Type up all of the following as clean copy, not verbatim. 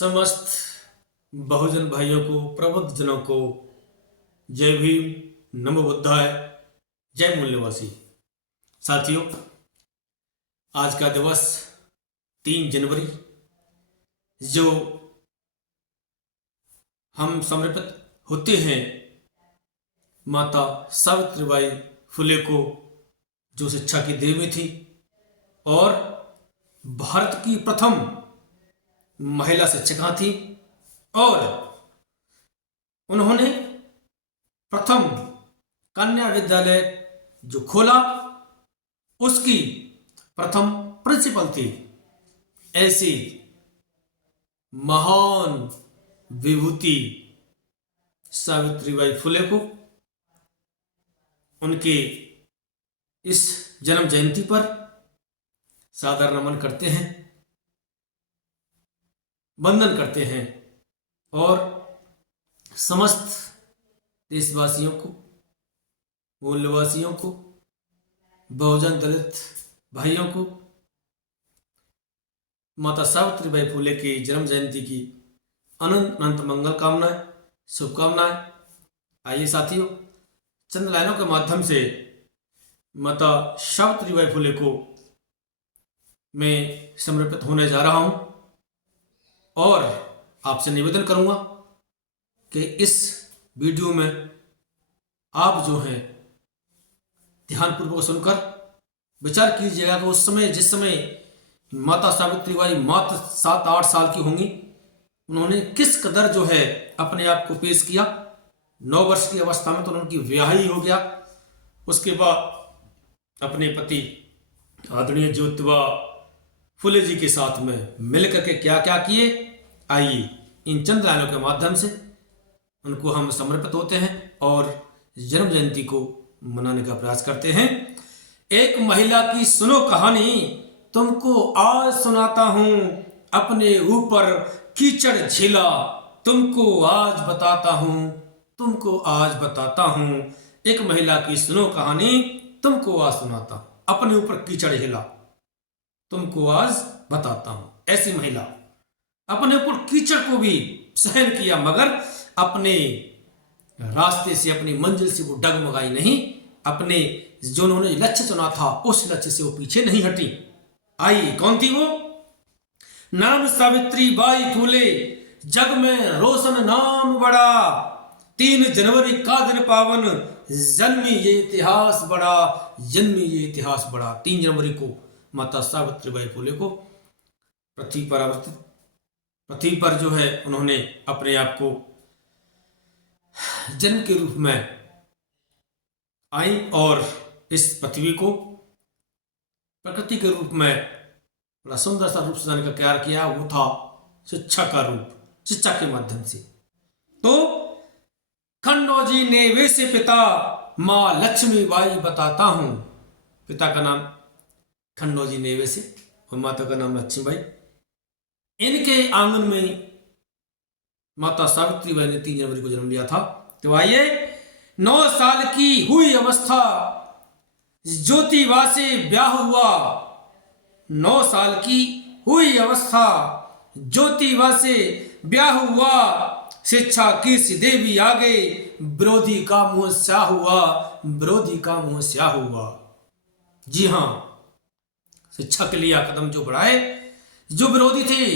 समस्त बहुजन भाइयों को, प्रबुद्ध जनों को जय भीम, नमो बुद्धाय, जय मूल्यवासी। साथियों, आज का दिवस 3 जनवरी, जो हम समर्पित होते हैं माता सावित्रीबाई फुले को, जो शिक्षा की देवी थी और भारत की प्रथम महिला शिक्षिका थी, और उन्होंने प्रथम कन्या विद्यालय जो खोला उसकी प्रथम प्रिंसिपल थी। ऐसी महान विभूति सावित्रीबाई फुले को उनके इस जन्म जयंती पर सादर नमन करते हैं, वंदन करते हैं और समस्त देशवासियों को, मूल्यवासियों को, बहुजन दलित भाइयों को माता सावित्रीबाई फुले के जन्म जयंती की अनंत अनंत मंगल कामनाएं, शुभकामनाएं। आइए साथियों, चंद लाइनों के माध्यम से माता सावित्रीबाई फुले को मैं समर्पित होने जा रहा हूं और आपसे निवेदन करूंगा कि इस वीडियो में आप जो हैं ध्यानपूर्वक सुनकर विचार कीजिएगा कि उस समय, जिस समय माता सावित्रीबाई मात्र 7-8 साल की होंगी, उन्होंने किस कदर जो है अपने आप को पेश किया। 9 वर्ष की अवस्था में तो उनकी ब्याह ही हो गया। उसके बाद अपने पति आदरणीय ज्योतिबा फुले जी के साथ में मिलकर के क्या क्या किए, आइए इन चंद लाइनों के माध्यम से उनको हम समर्पित होते हैं और जन्म जयंती को मनाने का प्रयास करते हैं। एक महिला की सुनो कहानी, तुमको आज सुनाता हूं, अपने ऊपर कीचड़ झेला, तुमको आज बताता हूं, तुमको आज बताता हूं। एक महिला की सुनो कहानी, तुमको आज सुनाता हूं, अपने ऊपर कीचड़ झेला, तुमको आज बताता हूं। ऐसी महिला अपने ऊपर कीचड़ को भी सहन किया, मगर अपने रास्ते से, अपनी मंजिल से वो डगमगाई नहीं। अपने जो उन्होंने लक्ष्य चुना था उस लक्ष्य से वो पीछे नहीं हटी। आई कौन थी वो? नाम सावित्रीबाई फुले, जग में रोशन नाम बड़ा, 3 जनवरी का दिन पावन, जन्मी ये इतिहास बड़ा, जन्मी ये इतिहास बड़ा। 3 जनवरी को माता सावित्रीबाई फुले को पृथ्वी पर जो है उन्होंने अपने आप को जन्म के रूप में आई और इस पृथ्वी को प्रकृति के रूप में बड़ा सुंदर सा रूप सजाने का कार्य किया। वो था शिक्षा का रूप, शिक्षा के माध्यम से। तो खंडोजी ने वैसे पिता, मां लक्ष्मीबाई बताता हूं। पिता का नाम खंडोजी नेवे से और माता का नाम लक्ष्मीबाई। इनके आंगन में माता सावित्रीबाई ने 3 जनवरी को जन्म लिया था। तो आइए, 9 साल की हुई अवस्था ज्योतिबा से ब्याह हुआ। 9 साल की हुई अवस्था ज्योतिबा से ब्याह हुआ, शिक्षा की सी देवी आगे, विरोधी का मुंह स्याह हुआ, विरोधी का मुंह स्याह हुआ। जी हां, शिक्षा के लिए कदम जो बढ़ाए, जो विरोधी थे,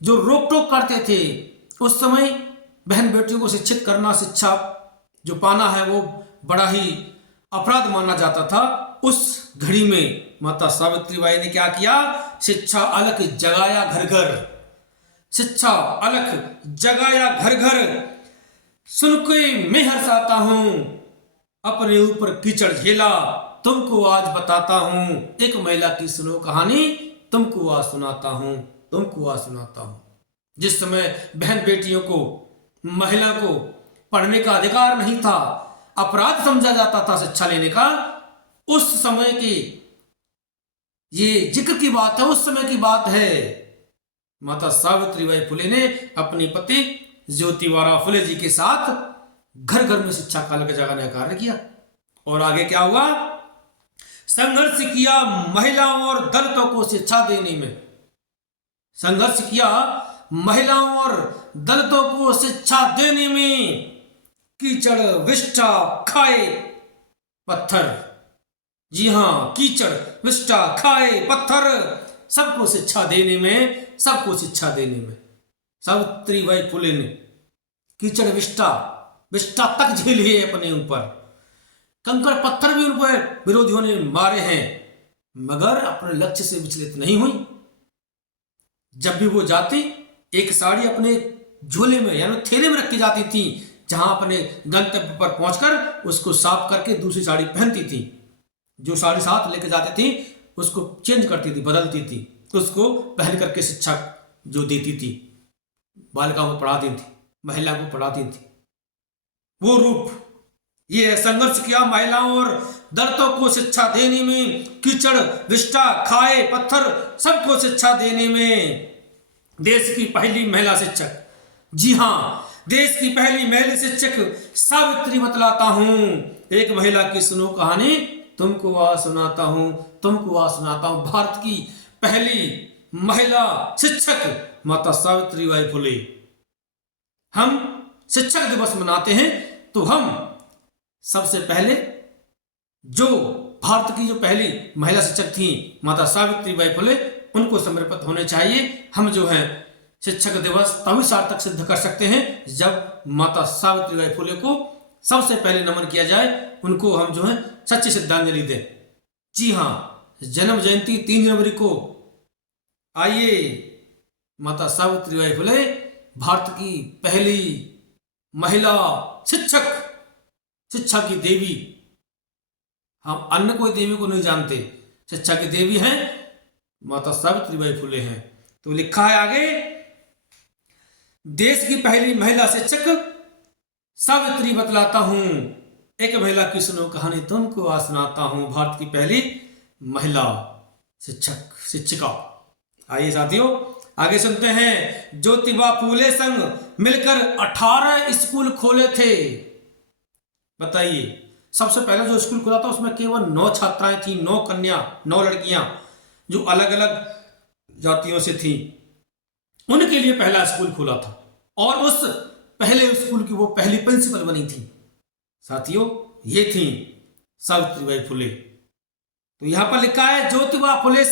जो रोक टोक करते थे, उस समय बहन बेटियों को शिक्षित करना, शिक्षा जो पाना है वो बड़ा ही अपराध माना जाता था। उस घड़ी में माता सावित्रीबाई ने क्या किया? शिक्षा अलख जगाया घर घर, शिक्षा अलख जगाया घर घर, सुन के मैं हर्षाता हूं, अपने ऊपर कीचड़ झेला, तुमको आज बताता हूं। एक महिला की सुनो कहानी, तुमको आज सुनाता हूं, तुमको आज सुनाता हूं। जिस समय बहन बेटियों को, महिला को पढ़ने का अधिकार नहीं था, अपराध समझा जाता था शिक्षा लेने का, उस समय की ये जिक्र की बात है, उस समय की बात है। माता सावित्रीबाई फुले ने अपने पति ज्योतिबा फुले जी के साथ घर घर में शिक्षा का अलख जगाने का कार्य किया। और आगे क्या हुआ? संघर्ष किया महिलाओं और दलितों को शिक्षा देने में, संघर्ष किया महिलाओं और दलितों को शिक्षा देने में कीचड़ विष्ठा खाए पत्थर। जी हाँ, कीचड़ विष्ठा खाए पत्थर, सबको शिक्षा देने में, सबको शिक्षा देने में सावित्रीबाई फुले ने कीचड़ विष्ठा विष्ठा तक झेली है अपने ऊपर, कंकड़ पत्थर भी उन पर विरोधियों ने मारे हैं, मगर अपने लक्ष्य से विचलित नहीं हुई। जब भी वो जाती, एक साड़ी अपने झोले में यानी थैले में रखी जाती थी, जहां अपने गंतव्य पर पहुंचकर उसको साफ करके दूसरी साड़ी पहनती थी। जो साड़ी साथ लेके जाती थी उसको चेंज करती थी, बदलती थी, उसको पहन करके शिक्षा जो देती थी, बालिकाओं को पढ़ाती थी, महिला को पढ़ाती थी। वो रूप ये संघर्ष किया महिलाओं और दलितों को शिक्षा देने में, कीचड़ विष्ठा खाए पत्थर, सबको शिक्षा देने में। देश की पहली महिला शिक्षक, जी हाँ, देश की पहली महिला शिक्षक सावित्री बतलाता हूं। एक महिला की सुनो कहानी, तुमको आज सुनाता हूं, तुमको आज सुनाता हूं। भारत की पहली महिला शिक्षक माता सावित्रीबाई फुले। हम शिक्षक दिवस मनाते हैं तो हम सबसे पहले जो भारत की जो पहली महिला शिक्षक थी माता सावित्रीबाई फुले, उनको समर्पित होने चाहिए। हम जो है शिक्षक दिवस तभी सार्थक सिद्ध कर सकते हैं जब माता सावित्रीबाई फुले को सबसे पहले नमन किया जाए, उनको हम जो है सच्ची श्रद्धांजलि दें। जी हाँ, जन्म जयंती 3 जनवरी को। आइए, माता सावित्रीबाई फुले भारत की पहली महिला शिक्षक, शिक्षा की देवी। हम अन्य कोई देवी को नहीं जानते, शिक्षा की देवी हैं माता सावित्रीबाई फुले हैं। तो लिखा है आगे, देश की पहली महिला शिक्षक सावित्री बतलाता हूं, एक महिला की सुनो कहानी, तुमको आज सुनाता हूं। भारत की पहली महिला शिक्षक, शिक्षिका। आइए साथियों, आगे सुनते हैं। ज्योतिबा फूले संग मिलकर 18 स्कूल खोले थे। बताइए, सबसे पहले जो स्कूल खुला था उसमें केवल 9 छात्राएं थी, 9 कन्या, 9 लड़कियां जो अलग अलग जातियों से थी। उनके लिए पहला स्कूल खुला था और उस पहले स्कूल की वो पहली प्रिंसिपल बनी थी। साथियों, ये थी सावित्रीबाई फुले। तो यहां पर लिखा है, ज्योतिबा फुले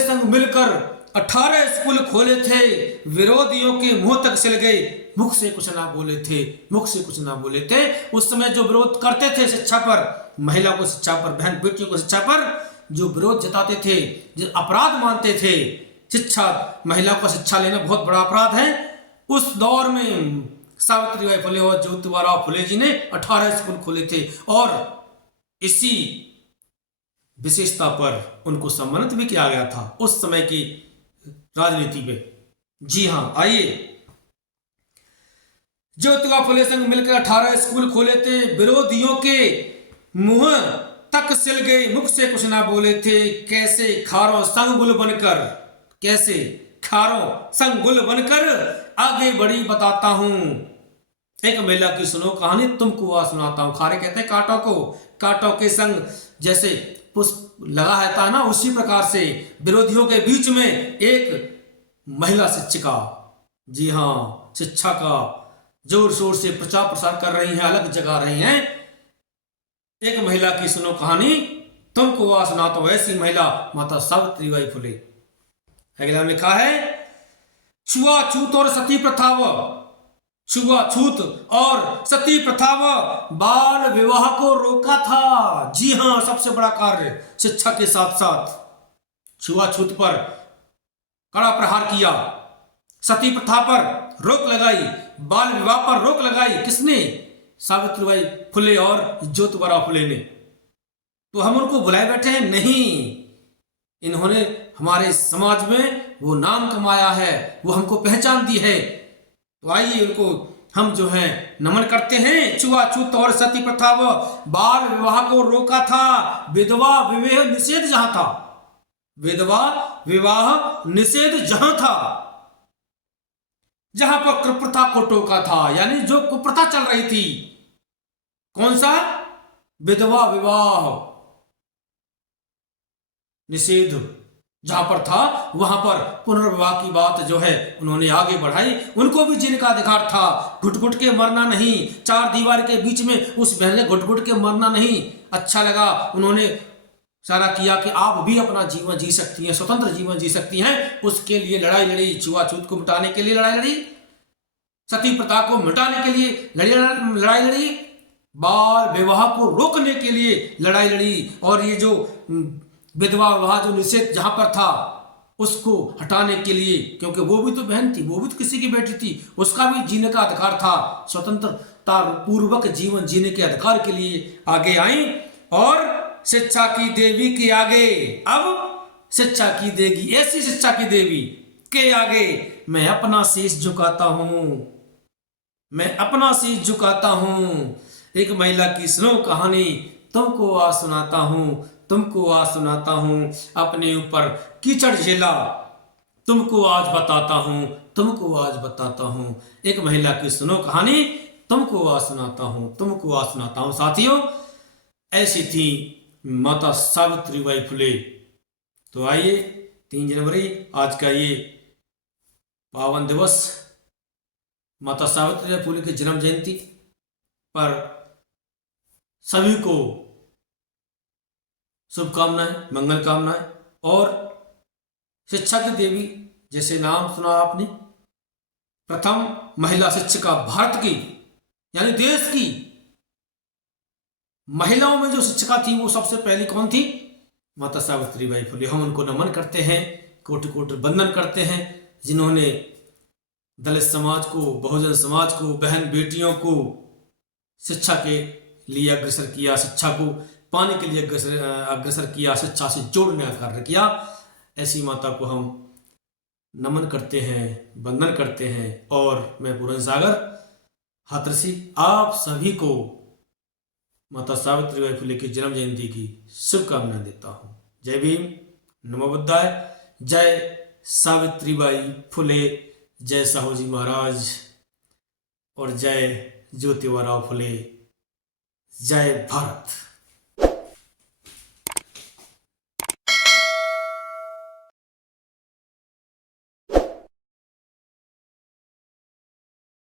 संग मिलकर 18 स्कूल खोले थे, विरोधियों के मुंह तक सिल गए, मुख से कुछ ना बोले थे, मुख से कुछ ना बोले थे। उस समय जो विरोध करते थे शिक्षा पर, महिला को शिक्षा पर, बहन बेटियों को शिक्षा पर जो विरोध जताते थे, जो अपराध मानते थे, शिक्षा, महिला को शिक्षा लेना बहुत बड़ा अपराध है, उस दौर में सावित्रीबाई फुले और ज्योतिबा फुले जी ने 18 स्कूल खोले थे और इसी विशेषता पर उनको सम्मानित भी किया गया था उस समय की राजनीति में। जी हां, आइए, ज्योतिबा फुले संग मिलकर 18 स्कूल खोले थे, विरोधियों के मुंह तक सिल गए, मुख से कुछ ना बोले थे, कैसे खारों संग गुल बनकर, कैसे खारों संग गुल बनकर आगे बढ़ी बताता हूं। एक महिला की सुनो कहानी, तुमको आज सुनाता हूं। खारे कहते हैं कांटों को, कांटों के संग जैसे पुष्प लगा रहता है ना, उसी प्रकार से विरोधियों के बीच में एक महिला शिक्षिका, जी हां, शिक्षा का जोर शोर से प्रचार प्रसार कर रही हैं, अलग जगा रही हैं। एक महिला की सुनो कहानी, तुमको आज सुनाता हूं। ऐसी महिला माता सावित्रीबाई फुले। अगला लिखा है, छुआछूत और सती प्रथा व छुआछूत और सती प्रथा व बाल विवाह को रोका था। जी हां, सबसे बड़ा कार्य शिक्षा के साथ साथ छुआछूत पर कड़ा प्रहार किया, सती प्रथा पर रोक लगाई, बाल विवाह पर रोक लगाई। किसने? सावित्रीबाई फुले और ज्योतिबा फुले ने। तो हम उनको भुलाए बैठे हैं? नहीं, इन्होंने हमारे समाज में वो नाम कमाया है, वो हमको पहचान दी है। तो आइए उनको हम जो है नमन करते हैं। छुआछूत और सती प्रथा व बाल विवाह को रोका था, विधवा विवाह निषेध जहां था, विधवा विवाह निषेध जहां था, जहां पर कुप्रथा को टोका था, यानी जो कुप्रथा चल रही थी। कौन सा? विधवा विवाह निषेध जहां पर था वहां पर पुनर्विवाह की बात जो है उन्होंने आगे बढ़ाई। उनको भी जीने का अधिकार था, घुट घुट के मरना नहीं। चार दीवार के बीच में उस बहन ने घुट घुट के मरना नहीं। अच्छा लगा, उन्होंने सारा किया कि आप भी अपना जीवन जी सकती हैं, स्वतंत्र जीवन जी सकती हैं। उसके लिए लड़ाई लड़ी, छुआछूत को मिटाने के लिए लड़ाई लड़ी, सती प्रथा को मिटाने के लिए लड़ाई लड़ी, बाल विवाह को रोकने के लिए लड़ाई लड़ी, और ये जो विधवा विवाह जो निषेध जहां पर था उसको हटाने के लिए, क्योंकि वो भी तो बहन थी, वो भी तो किसी की बेटी थी, उसका भी जीने का अधिकार था। स्वतंत्रता पूर्वक जीवन जीने के अधिकार के लिए आगे आई और शिक्षा की देवी के आगे, अब शिक्षा की देगी, ऐसी शिक्षा की देवी के आगे मैं अपना शीश झुकाता हूं, मैं अपना शीश झुकाता हूं। एक महिला की सुनो कहानी, तुमको आज सुनाता हूं, तुमको आज सुनाता हूं। अपने ऊपर कीचड़ झेला, तुमको आज बताता हूं, तुमको आज बताता हूं। एक महिला की सुनो कहानी, तुमको आज सुनाता हूं, तुमको आज सुनाता हूं। साथियों, ऐसी थी माता सावित्रीबाई फुले। तो आइए 3 जनवरी आज का ये पावन दिवस, माता सावित्रीबाई फुले की जन्म जयंती पर सभी को शुभकामनाएं, मंगल कामनाएं। और शिक्षा की देवी जैसे नाम सुना आपने, प्रथम महिला शिक्षिका भारत की यानी देश की महिलाओं में जो शिक्षिका थी वो सबसे पहली कौन थी? माता सावित्रीबाई फुले। हम उनको नमन करते हैं, कोटि कोटि वंदन करते हैं, जिन्होंने दलित समाज को, बहुजन समाज को, बहन बेटियों को शिक्षा के लिए अग्रसर किया, शिक्षा को पाने के लिए अग्रसर किया, शिक्षा से जोड़ने का कार्य किया। ऐसी माता को हम नमन करते हैं, वंदन करते हैं। और मैं पूरन सागर हाथरसी आप सभी को माता सावित्रीबाई फुले की जन्म जयंती की शुभकामनाएं देता हूं। जय भीम, नमो बुद्धाय, जय सावित्रीबाई फुले, जय साहूजी महाराज और जय ज्योतिबा फुले, जय भारत।